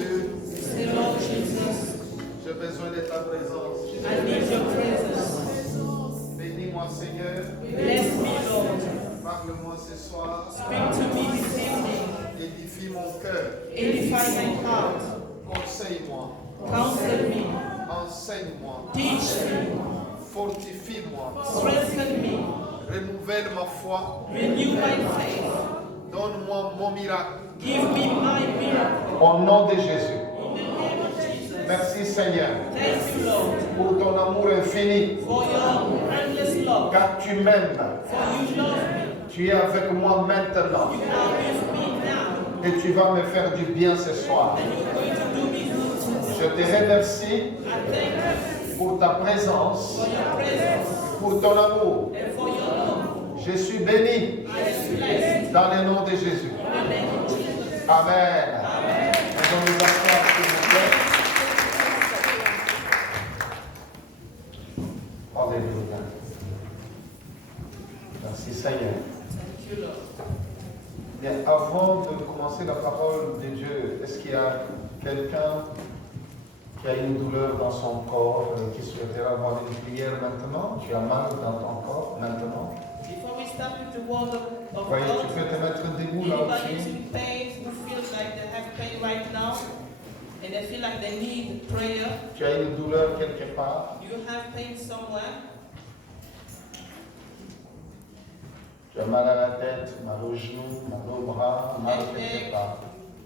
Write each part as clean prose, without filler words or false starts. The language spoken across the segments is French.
Jésus, Say, Lord Jesus, j'ai besoin de ta présence. I need your presence. Bénis-moi, Seigneur. Bless me, Lord. Parle-moi ce soir. Speak to me this evening. Édifie mon cœur. Edify my heart. Conseille-moi. Counsel me. Enseigne-moi. Teach me. Fortifie-moi. Strengthen me. Renouvelle ma foi. Renew my faith. Donne-moi mon miracle. Give me my miracle. Au nom de Jésus. In the name of Jesus. Merci, Seigneur, Thank you, Lord, pour ton amour infini. for your endless love. Car tu m'aimes. For you love me. Tu es avec moi maintenant. You are with me now. Et tu vas me faire du bien ce soir. And you're going to do me good. Je te remercie I thank you pour ta présence, for your presence pour ton amour. and for your love. Je suis béni I am blessed. dans le nom de Jésus. In the name of Jesus. Amen. Amen. Nous allons nous asseoir, s'il vous plaît. Alléluia. Merci Seigneur. Thank you, Lord. Bien, avant de commencer la parole de Dieu, est-ce qu'il y a quelqu'un qui a une douleur dans son corps et qui souhaiterait avoir une prière maintenant? Tu as mal dans ton corps maintenant? Before we start with the word of Voyez, tu God, peux te mettre debout là anybody aussi. in pain who feels like they have pain right now and they feel like they need prayer, Tu as une douleur quelque part. you have pain somewhere, Tu as mal à la tête, mal aux genoux, mal au bras, mal quelque part.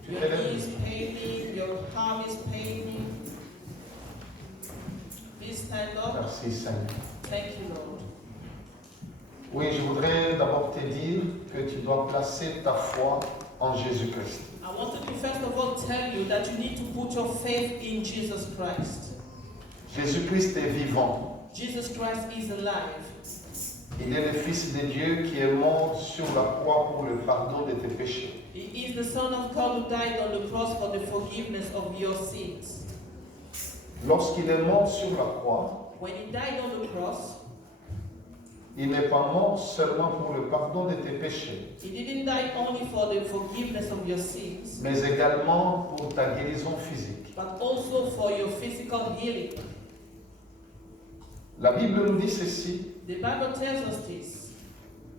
Tu your te knee lèves. is paining, your arm is paining. Please stand up. Merci Seigneur. Thank you, Lord. Oui, je voudrais d'abord te dire que tu dois placer ta foi en Jésus-Christ. I wanted to first of all tell you that you need to put your faith in Jesus Christ. Jésus-Christ est vivant. Jesus Christ is alive. Il est le Fils de Dieu qui est mort sur la croix pour le pardon de tes péchés. He is the Son of God who died on the cross for the forgiveness of your sins. Lorsqu'il est mort sur la croix, When he died on the cross, il n'est pas mort seulement pour le pardon de tes péchés, he didn't die only for the forgiveness of your sins, mais également pour ta guérison physique. but also for your physical healing. La Bible nous dit ceci, The Bible tells us this.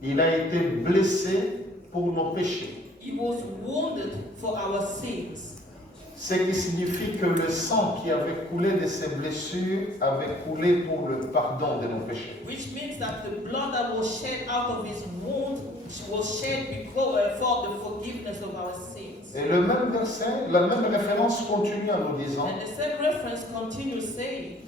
il a été blessé pour nos péchés, He was wounded for our sins, ce qui signifie que le sang qui avait coulé de ses blessures avait coulé pour le pardon de nos péchés. which means that the blood that was shed out of his wound was shed because, for the forgiveness of our sins. Et le même verset, la même référence continue en nous disant And the same reference continues saying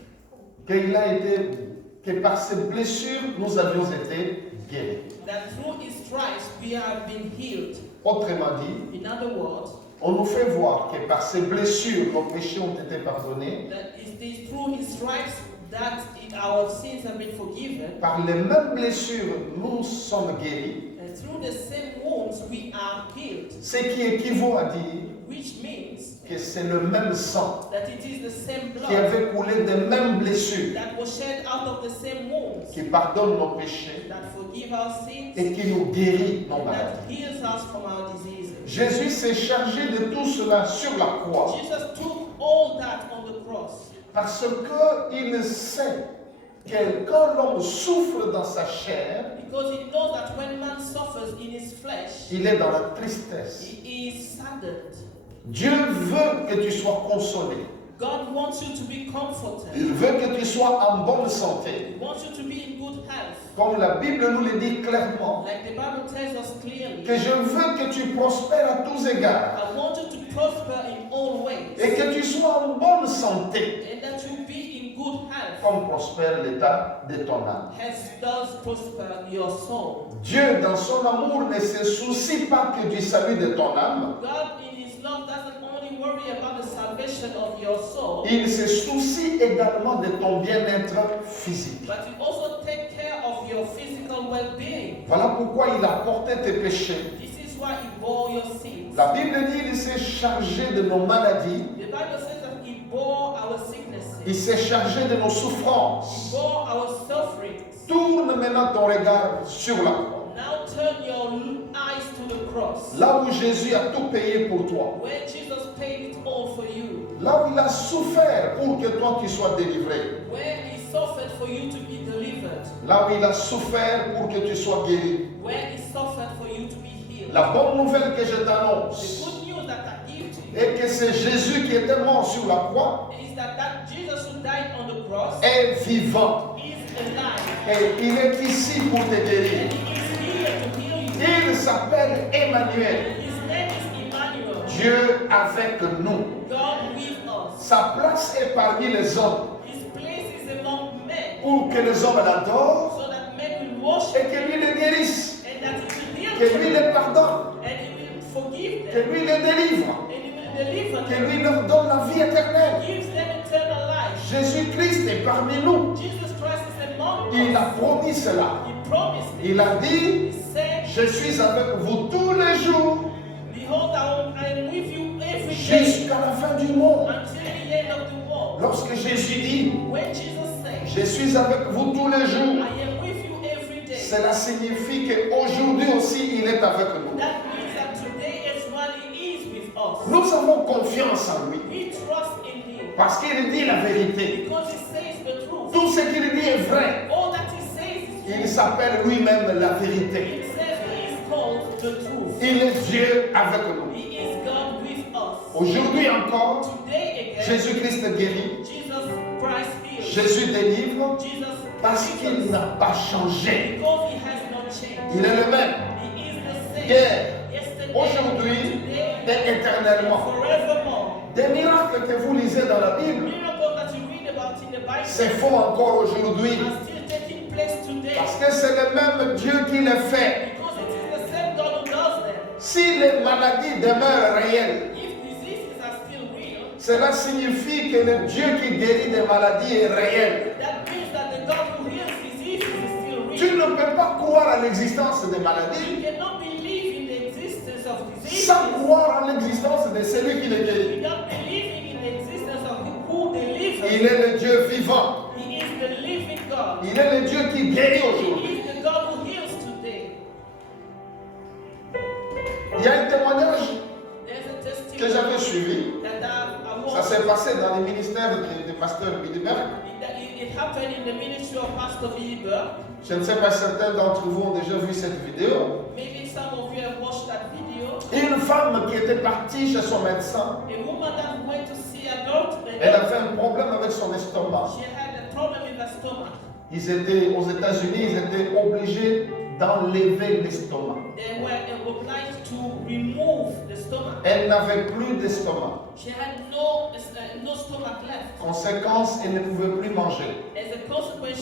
que par ses blessures, nous avions été guéris. that through his stripes we have been healed. Autrement dit, In other words, on nous fait voir que par ses blessures, nos péchés ont été pardonnés. that it is through his stripes that our sins have been forgiven, Par les mêmes blessures, nous sommes guéris. and through the same wounds we are healed, Ce qui équivaut à dire which means que c'est le même sang that it is the same qui blood avait coulé des mêmes blessures, that was shed out of the same wounds qui pardonne nos péchés that forgive our sins et qui nous guérit nos and that maladies. heals us from our diseases. Jésus s'est chargé de tout cela sur la croix Jesus took all that on the cross parce qu'il sait que quand l'homme souffre dans sa chair, because he knows that when man suffers in his flesh, il est dans la tristesse. he is saddened. Dieu veut que tu sois consolé. God wants you to be comforted. Il veut que tu sois en bonne santé. He wants you to be in good health. Comme la Bible nous le dit clairement, Like the Bible tells us clearly, que je veux que tu prospères à tous égards I want you to prosper in all ways et que tu sois en bonne santé, and that you be in good health comme prospère l'état de ton âme. as does prosper your soul. Dieu, dans son amour, ne se soucie pas que du salut de ton âme, God in his love doesn't only worry about the salvation of your soul, il se soucie également de ton bien-être physique. but he also take care of your physical well-being. Voilà pourquoi il a porté tes péchés. This is why he bore your sins. La Bible dit qu'il s'est chargé de nos maladies, The Bible says that he bore our il sicknesses. s'est chargé de nos He souffrances. bore our sufferings. Tourne maintenant ton regard sur la croix. Now turn your eyes to the cross. Là où Jésus a tout payé pour toi. Where Jesus paid it all for you. Là où il a souffert pour que toi tu sois délivré. Where he suffered for you to be delivered. Là où il a souffert pour que tu sois guéri. Where he suffered for you to be healed. La bonne nouvelle que je The t'annonce good news that I give to you est que c'est Jésus qui était mort sur la croix is that Jesus who died on the cross est vivant. is alive. Et il est ici pour te guérir. And he is here to heal you. Il s'appelle Emmanuel. His name is Emmanuel. Dieu avec nous. God with us. Sa place est parmi les hommes His place is among men. pour que les hommes l'adorent So that men will worship et que lui les guérisse, and that he will que heal lui them. les pardonne, And he will forgive que them. lui les délivre, And he will deliver que them. lui leur donne la vie éternelle. Gives them eternal life. Jésus-Christ est parmi nous. Jesus Christ is among Il a us. promis cela. He promised it. Il a dit, He said, je suis avec vous tous les jours behold, I am with you every day jusqu'à la fin du monde. until the end of the world. Lorsque Jésus dit, When Jesus said, je suis avec vous tous les jours, I am with you every day, cela signifie qu'aujourd'hui aussi, il est avec nous. that means that today as well he is with us. Nous avons confiance en lui We trust in him parce qu'il dit la vérité. because he says the truth. Tout ce qu'il dit est vrai. All that he says is Il true. s'appelle lui-même la vérité. Himself he is called the truth. Il est Dieu avec nous. He is God with us. Aujourd'hui encore, Today again, Jésus-Christ guérit, Jesus Christ heals. Jésus délivre Jesus parce qu'il delivers. n'a pas changé. Because he has not changed. Il est le même. He is the same. Hier, Yesterday, aujourd'hui today, et éternellement. forevermore. Des miracles que vous lisez dans la Bible, Miracles that you read about in the Bible c'est faux encore aujourd'hui. are still taking place today. Parce que c'est le même Dieu qui le fait. Because it is the same God who does them. Si les maladies demeurent réelles, If diseases are still real, cela signifie que le Dieu qui guérit des maladies est réel. that means that the God who heals diseases is still real. Tu ne peux pas croire à l'existence des maladies You cannot believe in the existence of diseases sans croire à l'existence de celui qui les guérit. without believing in the existence of who delivers. Il est le Dieu vivant. He is the living God. Il est le Dieu qui guérit aujourd'hui. He is the God who heals today. Il y a un témoignage There's a que testimony j'avais suivi. that I Ça s'est passé dans les ministères du pasteur Billy Berg. It happened in the ministry of Pastor Billy Burke. Je ne sais pas si certains d'entre vous ont déjà vu cette vidéo. Maybe some of you have watched that video. Une femme qui était partie chez son médecin, A woman that went to see a doctor. elle avait un problème avec son estomac. She had a problem with her stomach. Ils étaient aux États-Unis, ils étaient obligés d'enlever l'estomac. They were obliged to remove the stomach. Elle n'avait plus d'estomac. She had no stomach left. Conséquence, elle ne pouvait plus manger. As a consequence,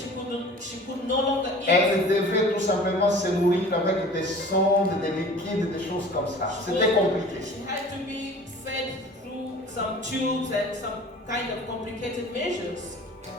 she could no longer eat. Elle devait tout simplement se nourrir avec des sondes, des liquides, des choses comme ça. C'était compliqué. She had to be fed through some tubes and some kind of complicated measures.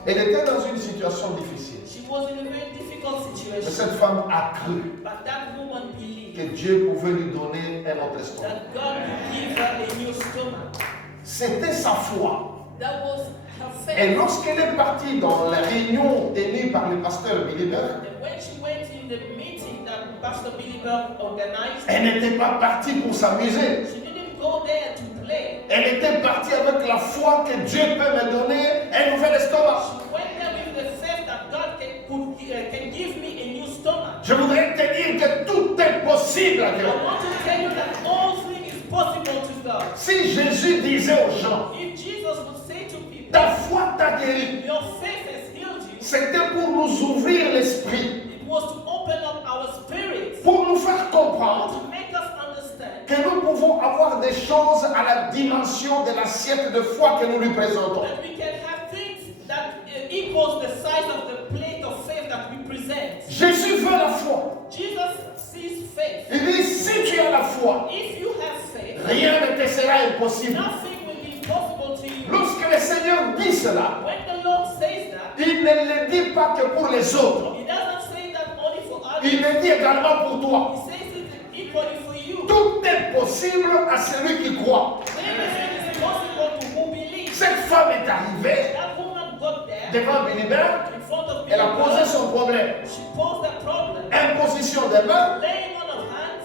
Elle était dans une situation difficile. She was in a very difficult Mais situation. cette femme a cru But that woman believed que Dieu pouvait lui donner un autre estomac. that God would give her a new stomach. C'était sa foi. That was her Et faith. lorsqu'elle est partie dans la réunion tenue par le pasteur Billy Berg, And when she went in the meeting that Pastor Billy Burke organized, elle n'était pas partie pour s'amuser. she didn't go there to play. Elle était partie avec la foi que Dieu peut me donner un nouvel estomac. She went there with the faith that God can give me a new stomach. Je voudrais te dire que tout est possible à I Dieu. want to tell you that all things is possible to God. Si Jésus disait aux gens, If Jesus would say to people, ta foi t'a guéri, your faith has healed you, c'était pour nous ouvrir l'esprit, it was to open up our spirits, pour nous faire comprendre to make us understand que nous pouvons avoir des choses à la dimension de l'assiette de foi que nous lui présentons. that we can have things that equals the size of the plate of faith that we present. Jésus veut la foi. Jesus sees faith. Il dit, si tu as la foi, If you have faith, rien ne te sera impossible. nothing will be impossible to you. Lorsque le Seigneur dit cela, When the Lord says that, il ne le dit pas que pour les autres. He doesn't say that only for others. Il le dit également pour toi. He says it equally for you. Tout est possible à celui qui croit. Everything is possible to who believes. Cette femme est arrivée That woman got there devant Billy Berg. in front of Elle a posé son problème. She posed that problem, Imposition des mains. laying on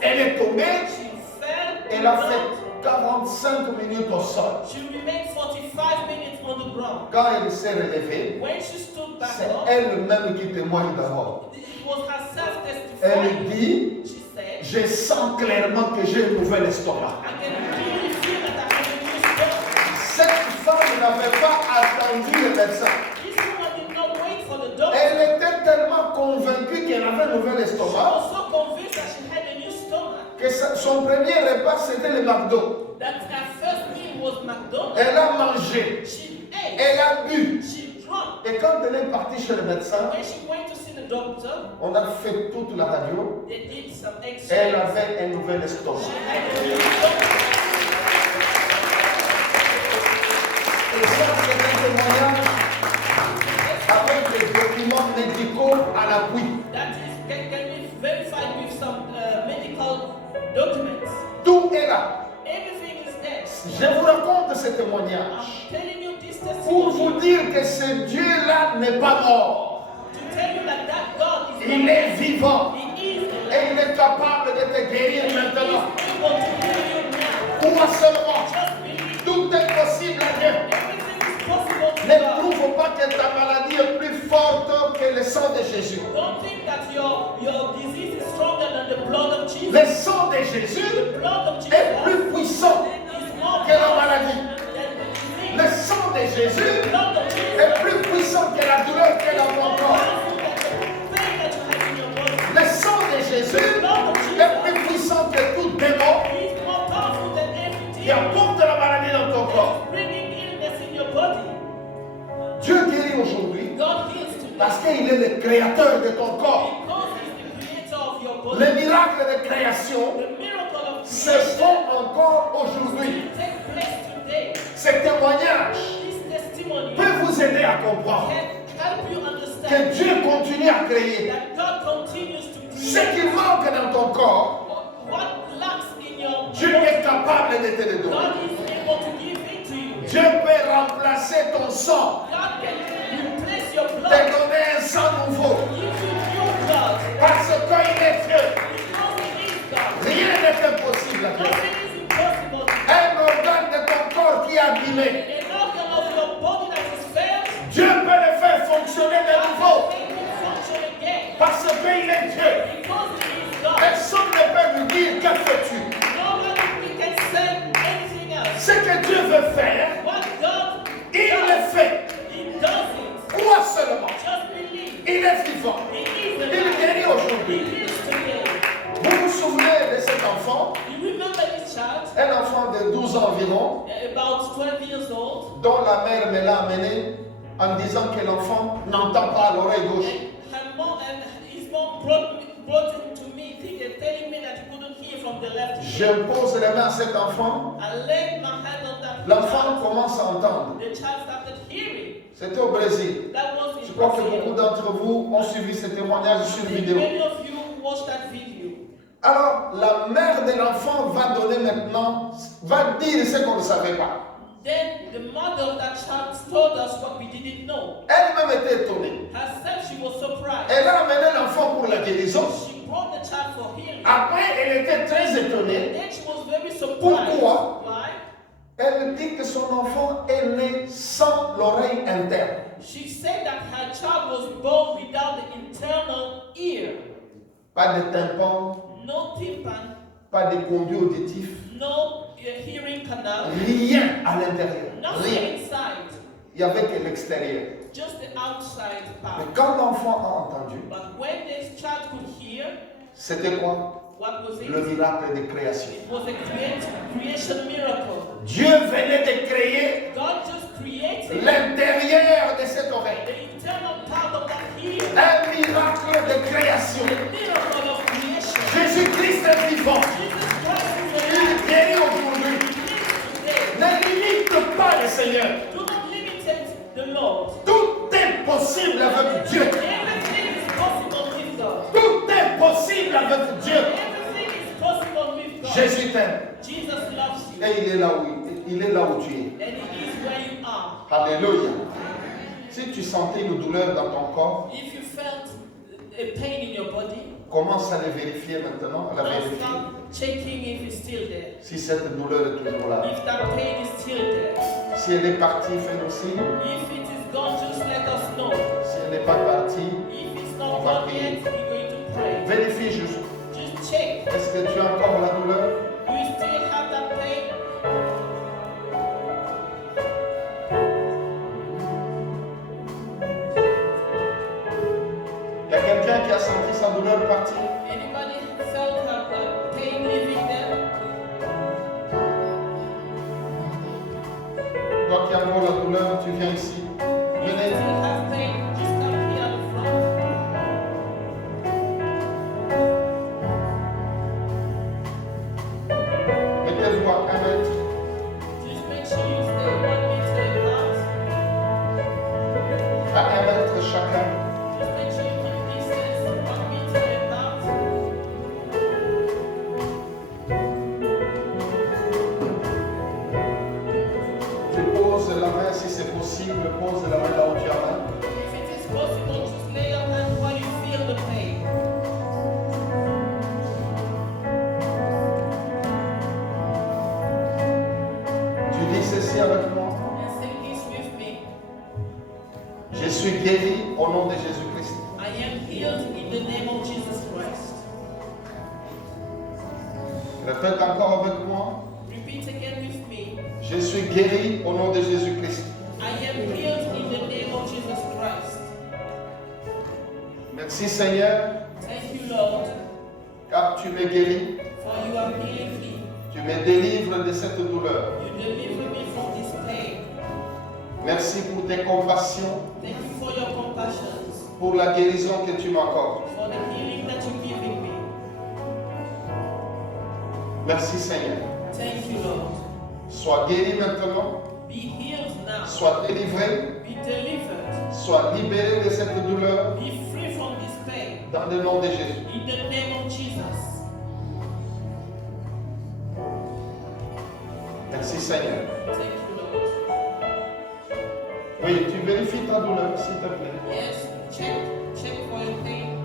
Elle est tombée, She fell. elle a fait 45 minutes au sol. She remained 45 minutes on the ground. Quand elle s'est relevée, When she stood back c'est up, elle-même qui témoigne d'abord. it was herself Elle testifying. dit, She said, je sens clairement que j'ai un nouvel estomac. I can really feel that I have a new stomach. Cette femme n'avait pas attendu le médecin. This woman did not wait for the doctor. Elle était tellement convaincue qu'elle avait un nouvel She estomac was so convinced that she had a new stomach que son premier repas c'était le McDo. that her first meal was McDonald's. Elle a mangé, She ate. elle a bu. She drank. Et quand elle est partie chez le médecin, When she went to see the doctor, on a fait toute la radio. they did some Elle x-rays. avait un nouvel estomac. She had a new stomach. Et ça, c'est un témoignage avec les documents médicaux à l'appui. That is, can be verified with some medical documents. Tout est là. Everything is there. Je vous raconte ce témoignage I'm telling you this pour testimony vous dire que ce Dieu-là n'est pas mort. to tell you that God is Il est vivant He is alive. et il est capable de te guérir He is maintenant. able to heal you now. Crois seulement. Just believe. Tout est possible à Dieu. Everything is possible to Ne God. trouve pas que ta maladie est plus forte que le sang de Jésus. Don't think that your disease is stronger than the blood of Jesus. Le sang de Jésus The blood of Jesus est plus puissant is more que la powerful maladie. than the disease. Le sang de Jésus The blood of Jesus est plus puissant que la douleur qu'elle a is more dans ton corps. powerful than the pain that you have in your body. Le sang de Jésus est plus puissant que tout démon He is more powerful than every qui demon apporte la maladie dans ton corps. that is bringing illness in your body. Dieu guérit aujourd'hui God heals today parce qu'il est le créateur de ton corps. because He's the creator of your body. Les miracles de création The miracle of se creation font encore aujourd'hui. take place today. Ce témoignage This testimony peut vous aider à comprendre can help you que understand Dieu continue à créer. that God continues to Ce create. qui manque dans ton corps, What lacks in your Dieu est capable de te le donner. God is able to give it to you. Dieu peut remplacer ton sang, God can replace your te blood, donner un sang nouveau. give you new blood. Parce qu'il est Dieu. Because He is God. Rien n'est impossible à Dieu. Nothing is impossible. Un organe de ton corps qui est abîmé, An organ of your body that is failed, Dieu peut le faire fonctionner de nouveau. God can make it function again. Parce qu'il est Dieu. Because He is God. Personne ne peut lui dire que fais-tu. Nobody can say anything else. Ce que Dieu veut faire, What God il le does, fait. He does it. Crois seulement. Just believe. Il est vivant. He is Il alive. guérit He aujourd'hui. lives today. Vous vous souvenez de cet enfant, You remember this child, un enfant de 12 ans environ, about 12 years old, dont la mère me l'a amené en disant que l'enfant n'entend pas l'oreille gauche. her mom and his mom brought him to me, telling me that he couldn't hear from the left ear. J'impose les mains à cet enfant, I laid my hand on that l'enfant child. commence à entendre. The child started hearing. C'était au Brésil. That was Je in crois que beaucoup Brazil. d'entre vous ont suivi ce témoignage sur vidéo. Many of you watched that video. Alors, la mère de l'enfant va donner maintenant, va dire ce qu'on ne savait pas. Then the mother of that child told us what we didn't know. Elle-même était étonnée. Herself, she was surprised. Elle a amené l'enfant pour la guérison. She brought the child for healing. Après, elle était très étonnée. Then she was very surprised. Pourquoi? Why? Elle dit que son enfant est né sans l'oreille interne. She said that her child was born without the internal ear. Pas de tympan, No tympan, pas de conduit auditif, no hearing canal, rien à l'intérieur. nothing Rien. inside, Il n'y avait que l'extérieur. just the outside Mais part. quand l'enfant a entendu, But when this child could hear, c'était quoi? what was it? Le miracle de création. It was a creation miracle. Dieu venait de créer God just created l'intérieur de cette oreille. the internal part of that ear. Un miracle de création. The miracle of creation. Jésus-Christ est vivant. Jesus Christ is Il alive. guérit aujourd'hui. Today. Ne limite pas le Seigneur. Do not limit the Lord. Tout est possible avec Dieu. Everything is possible with God. Tout est possible avec Dieu. Everything is possible with God. Jésus t'aime. Jesus loves you. Et il est là où tu es. And He is where you are. Alléluia. Si tu sentais une douleur dans ton corps, If you felt a pain in your body, commence à les vérifier maintenant, à la Now vérifier. start checking if it's still there. Si cette douleur est toujours là. If that pain is still there. Si elle est partie, fais-nous signe. If it is gone, just let us know. Si elle n'est pas partie, If it's not gone yet, we're going to pray. vérifie juste. Just check. Est-ce que tu as encore la douleur? Do you still have that pain? Il y a quelqu'un qui a senti sa douleur partir? Anybody felt that pain leaving them? Toi qui as encore la douleur, tu viens ici. If you Venez. still have pain, just come here at the front. Mettez-vous à 1 mètre. Just make sure you stay 1 meter apart. À 1 mètre chacun. Just make sure you keep distance 1 meter apart. Tu poses la main si c'est possible. Pose la main là où tu as mal. If it is possible, just lay your hand while you feel the pain. Tu dis ceci avec moi. And say this with me. Je suis guéri au nom de Jésus-Christ. I am healed in the name of Jesus Christ. Répète encore avec moi. Repeat again with me. Je suis guéri au nom de Jésus-Christ. I am healed in the name of Jesus Christ. Merci Seigneur, Thank you, Lord, car tu m'es guéri. for you are healing me. Tu me délivres de cette douleur. You deliver me from this pain. Merci pour tes compassions, Thank you for your compassions, pour la guérison que tu m'accordes. for the healing that you're giving me. Merci Seigneur. Thank you, Lord. Sois guéri maintenant, Be healed now. sois délivré, Be delivered. sois libéré de cette douleur Be free from this pain. dans le nom de Jésus. In the name of Jesus. Merci Seigneur. Thank you, Lord. Oui, tu vérifies ta douleur, s'il te plaît. Yes, check for your pain.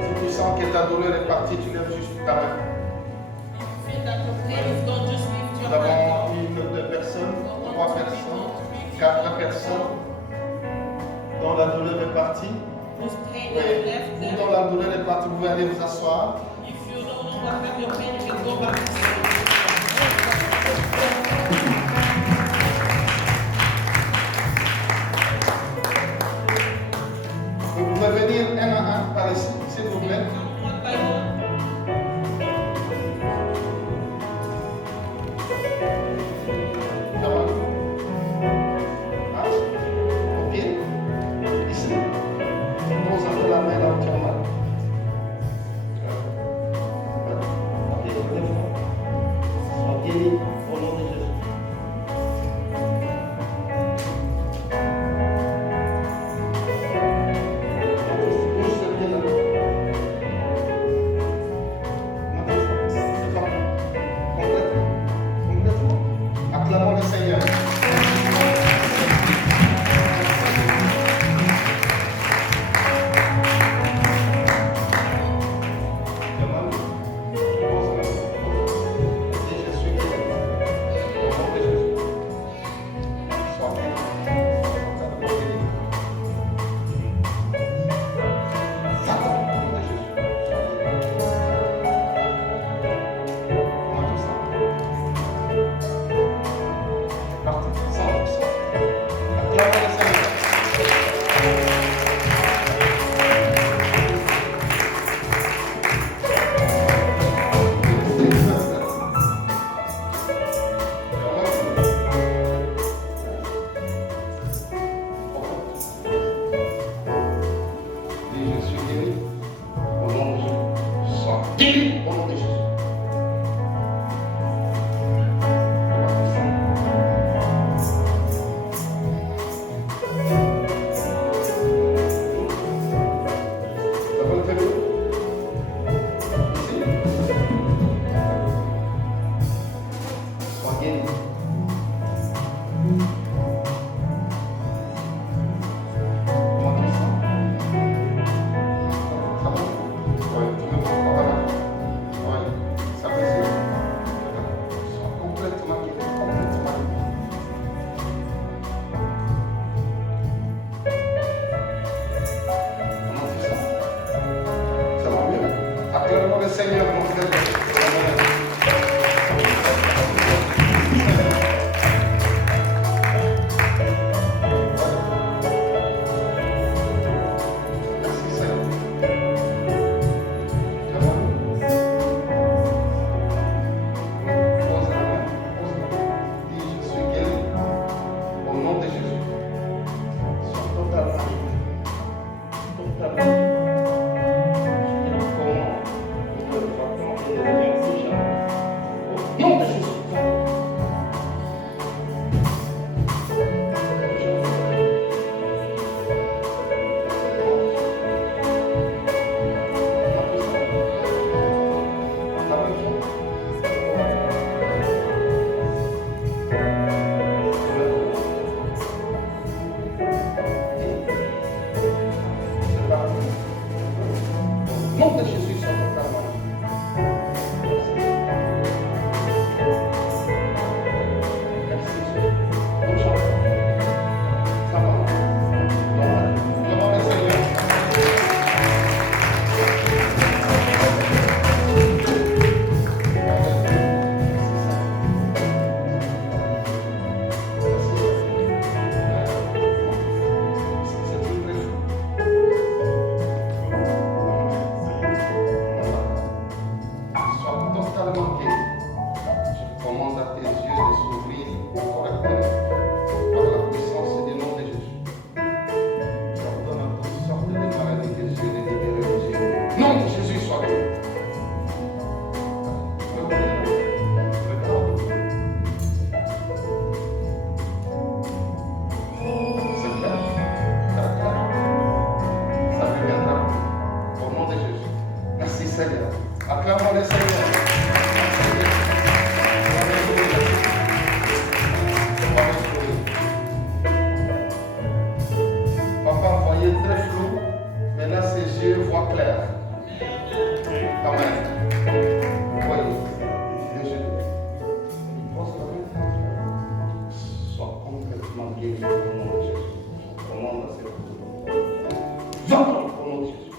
Si tu sens que ta douleur est partie, tu lèves juste ta main. If you feel that your pain is gone, just lift Nous your hand avons up. une, deux personnes, One, trois two, three, personnes, 4, 3, 4 personnes dont la douleur est partie. whose pain Oui. has left Vous them. dont la douleur est partie, vous pouvez aller vous asseoir. If you no longer have your pain, you can go back to sleep. Vous pouvez venir un à un par ici, s'il vous plaît. Come one by one. Devant. Ah, au pied. Ici. Pose un peu la main là où tu as mal. Ok, lève-toi. Sois guéri au nom de Jésus. Bouge ce pied là. Maintenant, c'est bon. Complètement. Acclamons le Seigneur. Demande. Pose-le. Dis, je suis guéri. nom de Jésus. Ça va le faire? Ici? Sois guéri. Comment tu sens? Ça va? Oui, tu me prends pas là. Oui, ça fait ça. Sois complètement guéri, complètement guéri. Comment tu sens? Ça va mieux? Acclame le Seigneur, mon frère. Merci Seigneur. Ça va? Pose la main, pose la main. Dis, je suis guéri au nom de Jésus. Sois totalement guéri. Totalement. Comment on peut vraiment ne revient plus jamais. Au nom de Jésus. Au nom de Jésus, sois totalement merci Jésus. On chante. Ça va. Devant le Seigneur. Sois totalement guéri. Je commande à tes yeux de s'ouvrir correctement par la puissance du nom de Jésus. J'ordonne à toutes sortes de maladies que Dieu les libère de Dieu. Nom de Jésus soit guéri. C'est clair. Très clair. Ça reviendra au nom de Jésus. Merci Seigneur. Acclamons le Seigneur. Papa voyait très flou, maintenant ses yeux voient clair. Amen. Oui. Jésus. Pose la main. Sois complètement guéri au nom de Jésus. Au nom de Jésus. Va au nom de Jésus.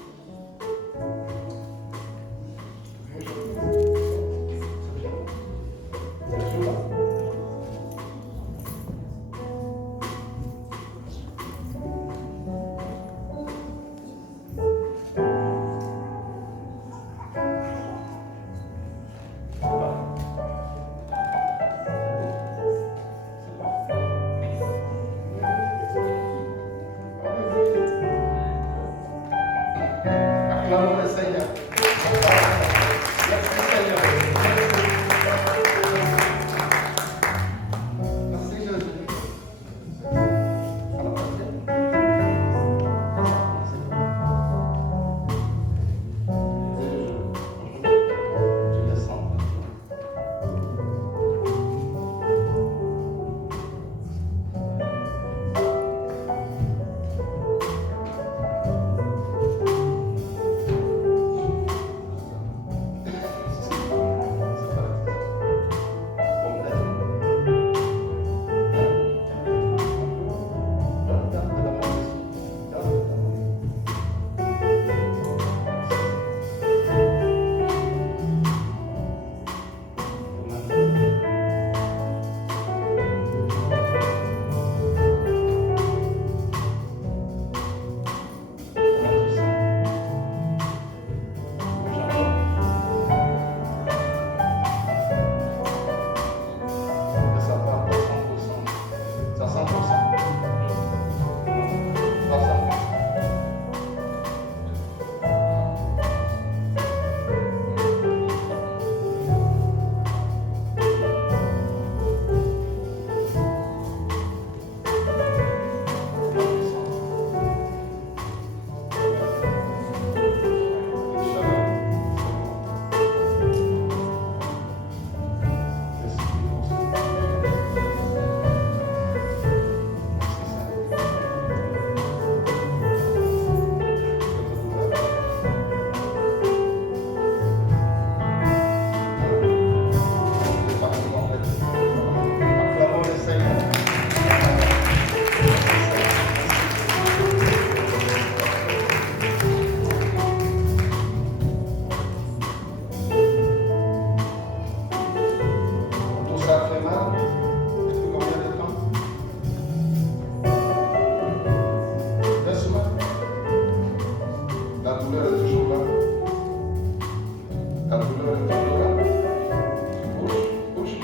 Bouge.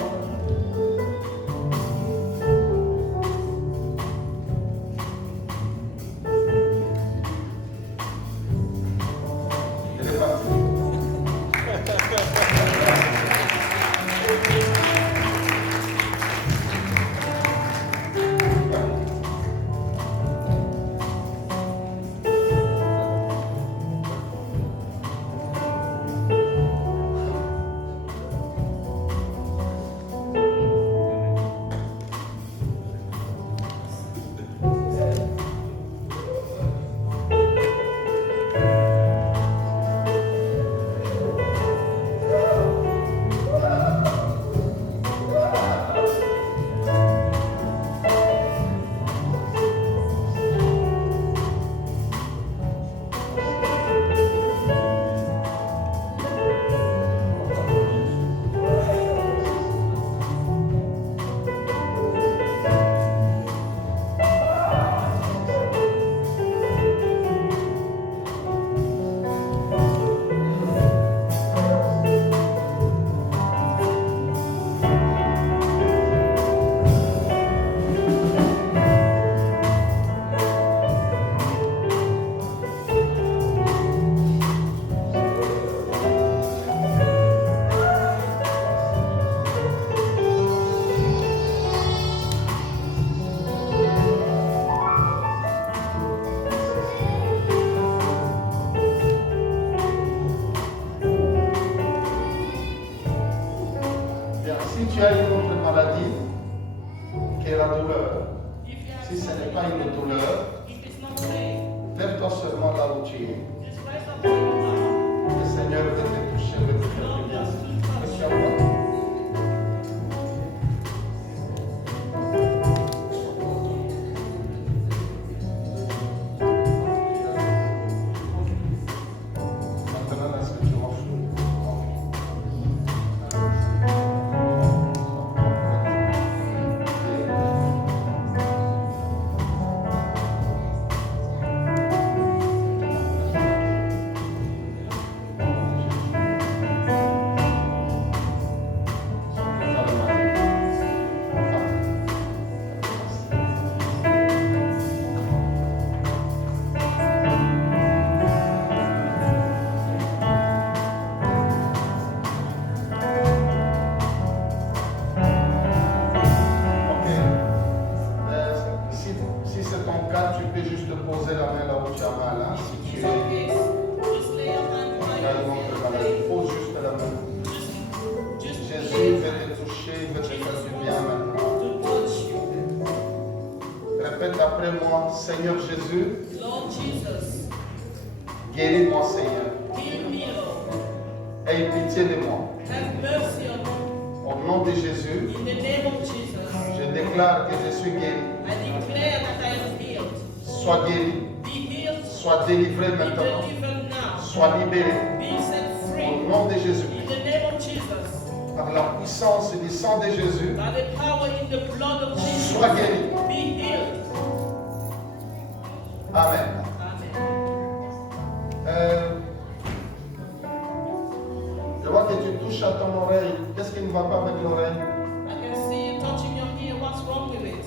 Elle est partie. Bien, si tu as une autre maladie, qui est la douleur, If you have si ce n'est pas something une douleur, if it's not pain, lève-toi seulement là où tu es. just rise up where you are. Le Seigneur veut te toucher, veut te faire du bien. Est-ce qu'il y a quoi? Maintenant, est-ce que tu manges Ok. Si c'est ton cas, tu peux juste poser la main là où tu as mal. Hein? Si tu It's es okay. Just lay your hand tu right as une autre maladie, pose juste la main. Just Jésus veut te toucher, il veut te faire du bien maintenant. to touch you. Répète après moi, Seigneur Jésus, Lord Jesus, guéris-moi Seigneur. heal me, Lord. Aie pitié de moi. Have mercy on me. Au nom de Jésus, In the name of Jesus, je déclare que je suis guéri. I declare that I am healed. Sois guéri, Be healed. sois délivré Be maintenant, delivered now. sois libéré. Be set Au free. nom de Jésus, In the name of Jesus, par la puissance du sang de Jésus, by the power in the blood of Jesus, sois guéri. be healed. Amen. Amen. Je vois que tu touches à ton oreille. Qu'est-ce qui ne va pas avec l'oreille? I can see you touching your ear. What's wrong with it?